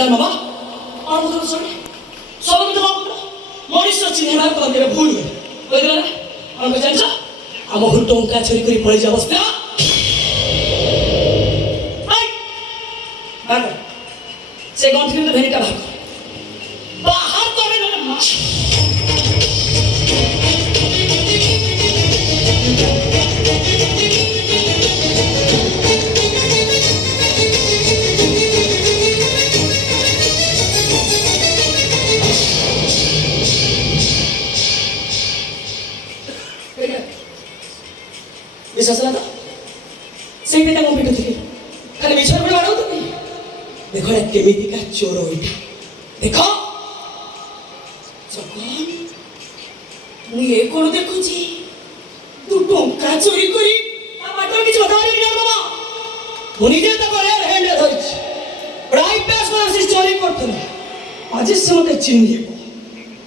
ମାମା ଅନୁଭବ ଶୁଣେ ସବୁ ତ ବାବୁ ମଣିଷ ଚିହ୍ନିବା କହନ୍ତି ଭୁଲ କହିଦେଲା ନା ଆମେ ଜାଣିଛ ଆମ ଘରୁ ଟଙ୍କା ଚୋରି କରି ପଳେଇ ଯାବ ସେ ଗଣ୍ଠିରେ ତ ଭେନିଟା ଭାଗ ବାହାର করে না विश्वास ना से पिटू थी खाली मिछर पे बाड़ो तो देखो ना केमिति का चोर होइटा देखो जगन मु ए कोन देखुची तू टंका चोरी करी आ बाटो किछ बतावली कि मामा मुनि जे त करे हैंड धरिछ आईपीएस वाला चोरी करथन आज से मते चिन्हिबो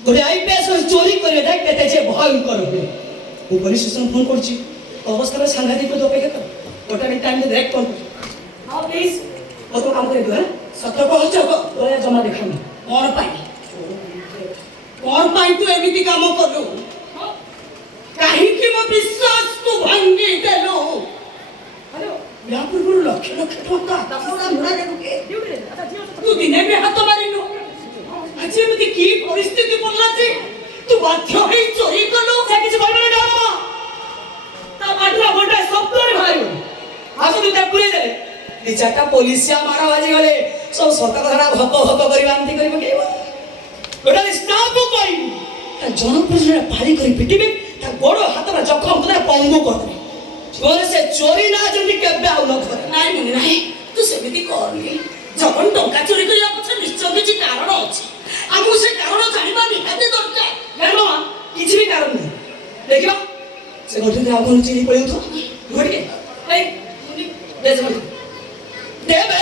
गोटे आईपीएस चोरी करे देख केते जे भयंकर हो मु पुलिस स्टेशन फोन करछि अवस्था में सांघातिक को अपेक्षा कर गोटा टाइम में डायरेक्ट कॉल कर हां प्लीज ओ तो काम करे दो है सत्य को हच को तो जमा देखानी कौन पाई तू एमिति काम करू काहे कि मो विश्वास तू भांगी देलो हेलो या पूर्व लक्ष लक्ष ठोका तपोरा मुरा देखु के तू दिने में हाथ मारिनो आज एमिति की परिस्थिति पड़ला जे तू बाध्य है चोरी कलो से किछ कहबे ना ता माठा गोटा सप्तर भाई आज तू ते पुरे दे दी चाटा पुलिसिया मारा बाजी गले सब सत कथा भक भक करी बांती करी पकेबो गोटा स्टाफ कोई ता जन पुलिस पारी करी पिटिबे ता गोड़ हाथ में जखम तोरा पंगु कर दे छोरे से चोरी ना जल्दी केबे आउ न करे नाही मुनि नाही तू सेमिति करनी जबन टंका चोरी करिया पछे निश्चय किछि कारण अछि हमु से कारण जानिबा निहाती दरकार जानो किछि भी कारण नहीं देखिबा से गोटे आ कोन चोरी पड़े तो गोटे ए मुनि दे जमा देबे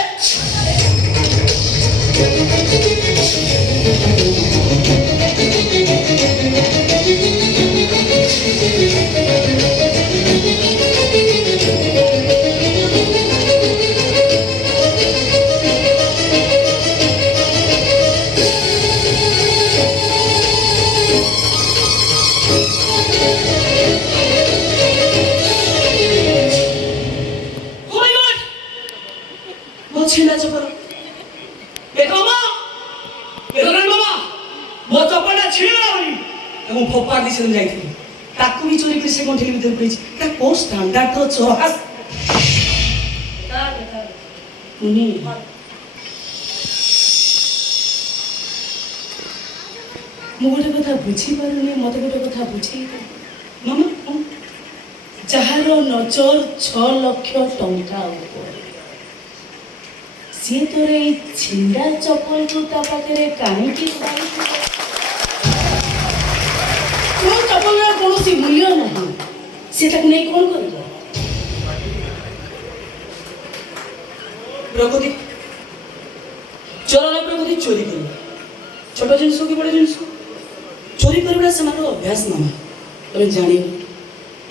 छिना चपर देखो मां देखो रे मामा मो चपड़ा छिना बनी हम फोपार दिस जाई थी ताकू भी चोरी कर से गंठे भीतर पड़ी ता को स्टैंडर्ड तो चोहास मुनि मो गोटे कथा बुझी पारुनी मते गोटे कथा बुझी मामा जहार नजर 6 लाख टंका ऊपर सी तोरे छिंडा चप्पल को ता पाखरे काहे की तो चप्पल रा कोनोसी मूल्य नहीं से तक नहीं कोन करबो प्रकृति चोरना प्रकृति चोरी कर छोट जिंस की बड़ जिंस चोरी करबा समारो अभ्यास ना तमे जानि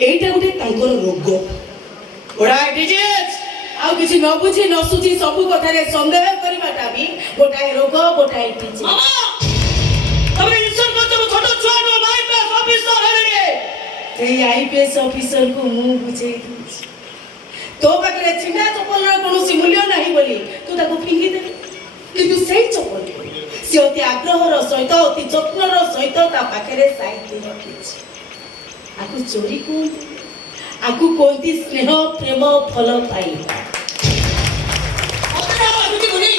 एटा गोटे तांकर रोग ओडा डिजीज आउ किछि न बुझी न सुझी सब कथा रे संदेह करबाटा भी गोटाए रोग गोटाए डिजीज मामा तमे इंसान को तो छोट छुआ न आईपीएस ऑफिसर हेले ए आईपीएस ऑफिसर को मु बुझे तो पाखरे छिंडा चप्पल रा कोनोसी मूल्य नहीं बोली तू ताको फिंगी दे किंतु सेई चप्पल से अति आग्रहर सहित अति यत्नर सहित ता पाखरे साइड रखिछि आकु चोरी को आकु कोंती स्नेह प्रेम फल पाई अपना बाबूजी बोली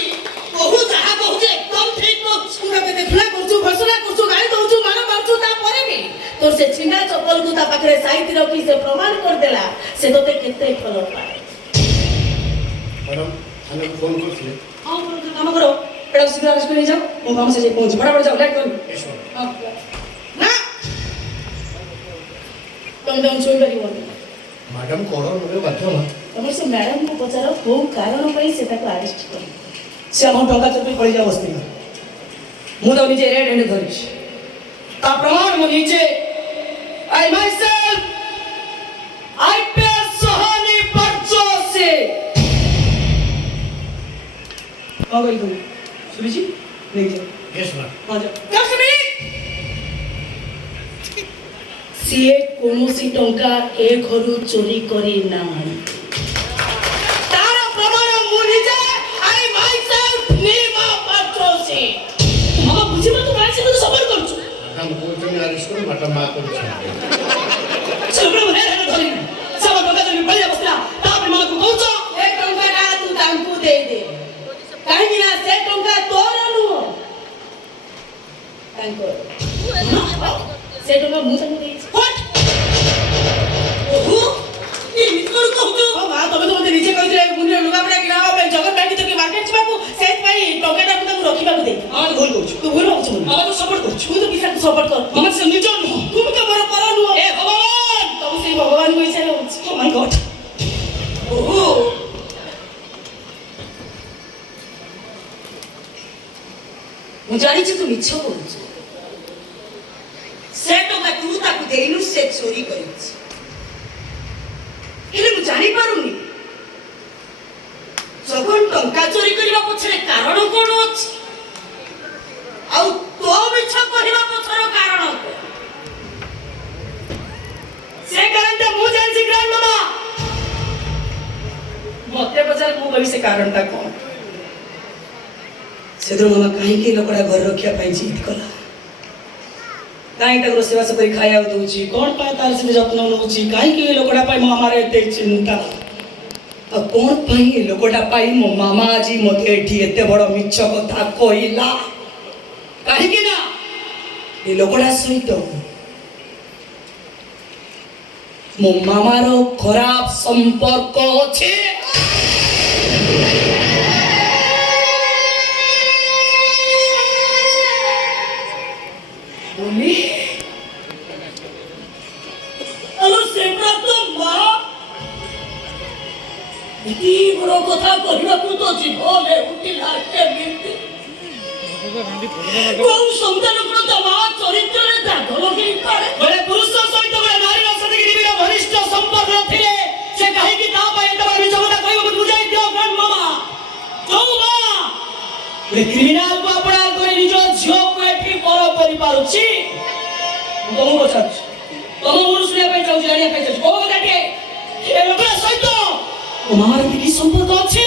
बहु जहा कहू एकदम ठीक को सुना पे देखला करछु घोषणा करछु गाली दउछु मान मारछु ता परे भी तोर से छिंडा चप्पल को ता पाखरे साइड रखि से प्रमाण कर देला से तोते केते फल पाए मैडम थाने को फोन करथिले हां काम करो पेड़ा शीघ्र अरेस्ट कर जाओ मो काम से पहुंच फटाफट जाओ लेट कर हां ना तुम छोड़ परिबो मैडम कोड़ रे बाध्य ना तुम से मैडम को पचारो को कारण पई से ताको अरेस्ट कर से हम टंका चोरी पड़ी जा बस्ती मु तो निजे रेड हैंड धरिछ ता प्रमाण मु निजे I my self IPS Sohani परचो से हो गई तुम ଶୁଣିଛି ନେଇଯାଅ यस मैम ହଁ ଯାଅ କାଶ୍ମୀର ସିଏ କୌଣସି ଟଙ୍କା ଏ ଘରୁ ଚୋରି କରି ନାହିଁ ତାର ପ୍ରମାଣ ମୁଁ ନିଜେ ଆଇ ମାଇସେଲ୍ଫ ନିମା ପାତ୍ରସି ମାମା ବୁଝିବା ତୁ କାହିଁ ସେ ସଫର କରୁଛୁ मैडम को अरेस्ट करो मैडम मां को ସେଗୁଡା ମୁଁ ହେଲେ ଧରି ସବ ଟଙ୍କା ଯଦି ପଳେଇ ବସିଲା ତାପରେ ମାମାକୁ କହୁଛ ଏ ଟଙ୍କାଟା ତୁ ତାଙ୍କୁ ଦେଇଦେ କାହିଁକି ନା ସେ ଟଙ୍କା ତୋର ନୁହଁ ତାଙ୍କର ସେ ଟଙ୍କା ମୁଁ ତାଙ୍କୁ ଦେଇଛି ଓହୋ ଏମିତି କଣ କହୁଛୁ ମା ତମେ ତ ମତେ ନିଜେ କହିଥିଲେ ମୁନିର ଲୁଗାପଟା କିଣା ହବା ପାଇଁ ଜଗନ ଭାଇ କି ମାର୍କେଟ ଯିବାକୁ ସେଇଥିପାଇଁ ଟଙ୍କାଟା ମୁଁ ତାଙ୍କୁ ରଖିବାକୁ ଦେଇଛି ହଁ ଭୁଲ କହୁଛୁ ତୁ ଭୁଲ ଭାବୁଛୁ ମାମା ତ ସପୋର୍ଟ କରୁଛୁ ତୁ ତ ପିଲାକୁ ସପୋର୍ଟ କର ମାମା ସେ ନିଜ ନୁହଁ ତୁ ବି ତ ମୋର ପର ନୁହଁ ଏ ଭଗବାନ ତମେ ସେଇ ଭଗବାନଙ୍କ ଇଚ୍ଛାରେ ହଉଛି ଓ ମାଇ ଗଡ୍ ଓହୋ ମୁଁ ଜାଣିଛି ତୁ ମିଛ କହୁଛୁ ସେ ଟଙ୍କା ତୁ ତାକୁ ଦେଇନୁ ସେ ଚୋରି କରିଛି ହେଲେ ମୁଁ ଜାଣିପାରୁନି ଜଗନ ଟଙ୍କା ଚୋରି କରିବା ପଛରେ କାରଣ କଣ ଅଛି ଆଉ ତୋ ମିଛ କହିବା ପଛର କାରଣ କଣ ସେ କାରଣଟା ମୁଁ ଜାଣିଛି ଗ୍ରାଣ୍ଡ ମାମା ମତେ ପଚାର ମୁଁ କହିବି ସେ କାରଣଟା କଣ ସେଦିନ ମାମା କାହିଁକି ଲୋକଟା ଘରେ ରଖିବା ପାଇଁ ଜିଦ୍ କଲା କାହିଁକି ତାକୁ ରୋଷେଇବାସ କରି ଖାଇବାକୁ ଦଉଛି କଣ ପାଇଁ ତାର ସେଠି ଯତ୍ନ ନେଉଛି କାହିଁକି ଏ ଲୋକଟା ପାଇଁ ମୋ ମାମାର ଏତେ ଚିନ୍ତା ଆଉ କଣ ପାଇଁ ଏ ଲୋକଟା ପାଇଁ ମୋ ମାମା ଆଜି ମତେ ଏଠି ଏତେ ବଡ ମିଛ କଥା କହିଲା କାହିଁକି ନା ଏ ଲୋକଟା ସହିତ ମୋ ମାମାର ଖରାପ ସମ୍ପର୍କ ଅଛି କଥା କହିବାକୁ ତ ଜୀବନରେ ଉଠିଲା କେମିତି କୋଉ ସନ୍ତାନକୁ ତା ମା ଚରିତ୍ରରେ ଦାଗ ଲଗେଇ ପାରେ ବେଳେ ପୁରୁଷ ସହିତ ବେଳେ ନାରୀର ସହିତ ନିବିଡ଼ ଘନିଷ୍ଠ ସମ୍ପର୍କ ଥିଲେ ସେ କାହିଁକି ତା ପାଇଁ ଏତେ ବଡ଼ ମିଛ କଥା କହିବାକୁ ବୁଝାଇ ଦିଅ ଗ୍ରାଣ୍ଡ ମାମା ଯୋଉ ମା ଏ କ୍ରିମିନାଲକୁ ଆପଣା କରି ନିଜ ଝିଅକୁ ଏଠି ପର କରିପାରୁଛି ମୁଁ ତମକୁ ପଚାରୁଛି ତମ ମୁହଁରୁ ଶୁଣିବା ପାଇଁ ଚାହୁଁଛି ଜାଣିବା ପାଇଁ ଚାହୁଁଛି କୋଉ କଥାଟିଏ ଏ ଲୋକଟା ସହିତ ମୋ ମାମାର କି ସମ୍ପର୍କ ଅଛି